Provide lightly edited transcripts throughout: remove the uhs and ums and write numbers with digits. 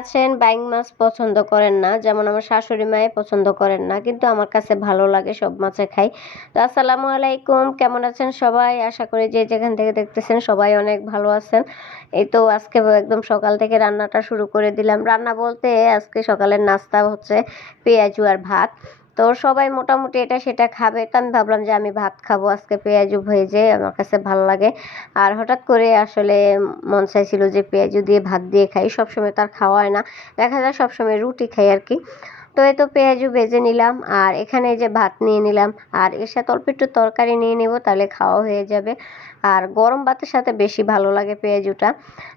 আছেন বাইং মাছ পছন্দ করেন না, যেমন আমার শাশুড়ি মায়ে পছন্দ করেন না, কিন্তু আমার কাছে ভালো লাগে, সব মাছে খাই। তো আসসালামু আলাইকুম, কেমন আছেন সবাই? আশা করি যে যেখান থেকে দেখতেছেন সবাই অনেক ভালো আছেন। এই তো আজকে একদম সকাল থেকে রান্নাটা শুরু করে দিলাম। রান্না বলতে আজকে সকালের নাস্তা হচ্ছে পেঁয়াজু আর ভাত। তো সবাই মোটামুটি এটা সেটা খাবে, তো আমি ভাবলাম যে আমি ভাত খাবো আজকে পেঁয়াজু ভেজে, আমার কাছে ভালো লাগে। আর হঠাৎ করে আসলে মন চাইছিল যে পেঁয়াজু দিয়ে ভাত দিয়ে খাই, সবসময় তার খাওয়া হয় না, দেখা যায় সবসময় রুটি খাই আর কি। তো এই তো পেঁয়াজু ভেজে নিলাম, আর এখানে এই যে ভাত নিয়ে নিলাম, আর এর সাথে অল্প একটু তরকারি নিয়ে নিব, তাহলে খাওয়া হয়ে যাবে। আর গরম ভাতের সাথে বেশি ভালো লাগে পেঁয়াজুটা।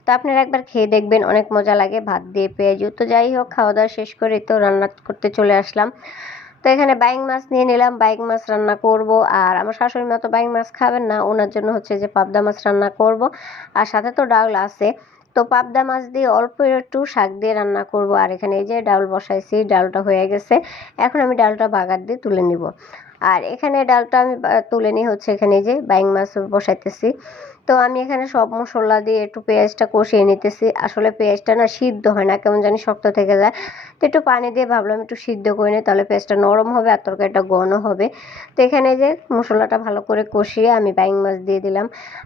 তো আপনারা একবার খেয়ে দেখবেন, অনেক মজা লাগে ভাত দিয়ে পেঁয়াজু। তো যাই হোক, খাওয়া দাওয়া শেষ করে তো রান্না করতে চলে আসলাম। তো এখানে বাইং মাছ নিয়ে নিলাম, বাইং মাছ রান্না করব। আর আমার শাশুড়ি মা তো বাইং মাছ খাবেন না, ওনার জন্য হচ্ছে যে পাবদা মাছ রান্না করব, আর সাথে তো ডাউল আছে। তো পাবদা মাছ দিয়ে অল্প একটু শাক দিয়ে রান্না করব। আর এখানে এই যে ডাউল বসাইছি, ডালটা হয়ে গেছে, এখন আমি ডালটা বাগার দিয়ে তুলে নিব। আর এখানে ডালটা আমি তুলে নিয়ে হচ্ছে এখানে এই যে বাইং মাছ বসাইতেছি। তো আমি এখানে সব মশলা দিয়ে একটু পেঁয়াজটা কষিয়ে নিতেছি। আসলে পেঁয়াজটা না সিদ্ধ হয় না, কেমন জানি শক্ত থেকে যায়। তো একটু পানি দিয়ে ভাবলাম একটু সিদ্ধ করে নিই, তাহলে পেঁয়াজটা নরম হবে আর তরকারিটা ঘন হবে। তো এখানে যে মশলাটা ভালো করে কষিয়ে আমি বাইং মাছ দিয়ে দিলাম।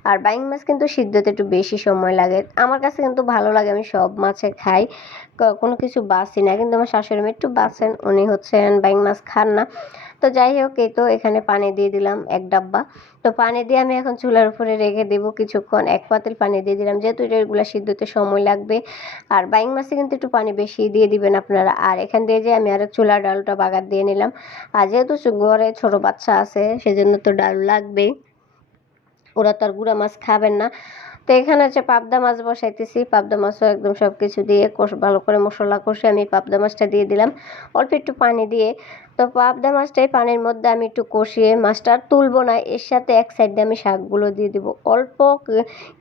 আর বাইং মাছ কিন্তু সিদ্ধতে একটু বেশি সময় লাগে, আমার কাছে কিন্তু ভালো লাগে, আমি সব মাছে খাই, কোনো কিছু বাসি না। কিন্তু আমার শাশুড়ি মা একটু বাসেন, উনি হচ্ছেন বাইং মাছ খান না। তো যাই হোক, এই তো এখানে পানি দিয়ে দিলাম 1 ডাব্বা। তো পানি দিয়ে আমি এখন চুলার উপরে রেখে দেবো কিছুক্ষণ, 1 পাতিল পানি দিয়ে দিলাম, যেহেতু এগুলো সিদ্ধতে সময় লাগবে। আর বাইং মাছে কিন্তু একটু পানি বেশি দিয়ে দিবেন আপনারা। আর এখান দিয়ে যে আমি আরও চুলার ডালটা বাগার দিয়ে নিলাম। আর যেহেতু ঘরে ছোট বাচ্চা আছে, সেজন্য তো ডাল লাগবেই, ওরা তো আর গুঁড়া মাছ খাবেন না। তো এখানে হচ্ছে পাবদা মাছ বসাইতেছি, পাবদা মাছও একদম সব কিছু দিয়ে ভালো করে মশলা কষে আমি পাবদা মাছটা দিয়ে দিলাম অল্প একটু পানি দিয়ে। তো পাবদা মাছটাই পানির মধ্যে আমি একটু কষিয়ে, মাছটা আর তুলবো না, এর সাথে এক সাইড দিয়ে আমি শাকগুলো দিয়ে দিব। অল্প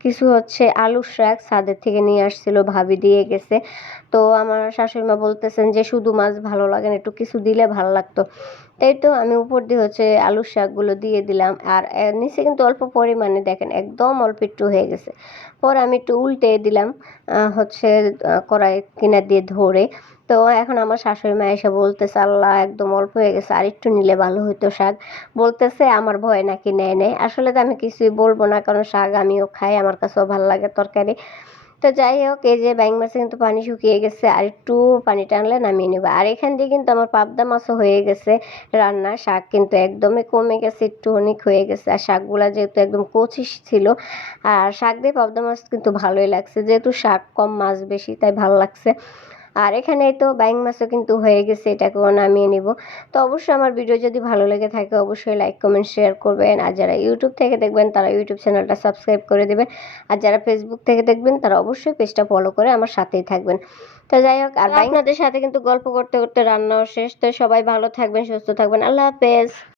কিছু হচ্ছে আলুর শাক ছাদের থেকে নিয়ে আসছিল, ভাবি দিয়ে গেছে। তো আমার শাশুড়ি মা বলতেছেন যে শুধু মাছ ভালো লাগে না, একটু কিছু দিলে ভালো লাগতো। তাই তো আমি উপর দিয়ে হচ্ছে আলুর শাকগুলো দিয়ে দিলাম। আর নিচে কিন্তু অল্প পরিমাণে, দেখেন একদম অল্প একটু হয়ে গেছে। পরে আমি একটু উল্টে দিলাম, হচ্ছে কড়াই কিনার দিয়ে ধরে। তো এখন আমার শাশুড়ি মা এসে বলতেছে, আল্লাহ একদম অল্প হয়ে গেছে, আর একটু নিলে ভালো হতো শাক। বলতেছে আমার ভয় নাকি নেয় নেয়, আসলে তো আমি কিছুই বলবো না, কারণ শাক আমিও খাই, আমার কাছেও ভালো লাগে তরকারি। তো যাই হোক, এই যে ব্যাং মাছে কিন্তু পানি শুকিয়ে গেছে, আর একটু পানি টানলে নামিয়ে নেবো। আর এখান দিয়ে কিন্তু আমার পাবদা মাছও হয়ে গেছে রান্না, শাক কিন্তু একদমই কমে গেছে, একটু অনেক হয়ে গেছে। আর শাকগুলা যেহেতু একদম কচি ছিল, আর শাক দিয়ে পাবদা মাছ কিন্তু ভালোই লাগছে, যেহেতু শাক কম মাছ বেশি, তাই ভালো লাগছে। আর এখানে তো বাইং মাছও কিন্তু হয়ে গেছে, এটাকেও নামিয়ে নিব। তো অবশ্যই আমার ভিডিও যদি ভালো লেগে থাকে অবশ্যই লাইক কমেন্ট শেয়ার করবেন। আর যারা ইউটিউব থেকে দেখবেন তারা ইউটিউব চ্যানেলটা সাবস্ক্রাইব করে দেবেন। আর যারা ফেসবুক থেকে দেখবেন তারা অবশ্যই পেজটা ফলো করে আমার সাথেই থাকবেন। তো যাই হোক, আর আপনাদের সাথে কিন্তু গল্প করতে করতে রান্নাও শেষ। তো সবাই ভালো থাকবেন, সুস্থ থাকবেন, আল্লাহ হাফেজ।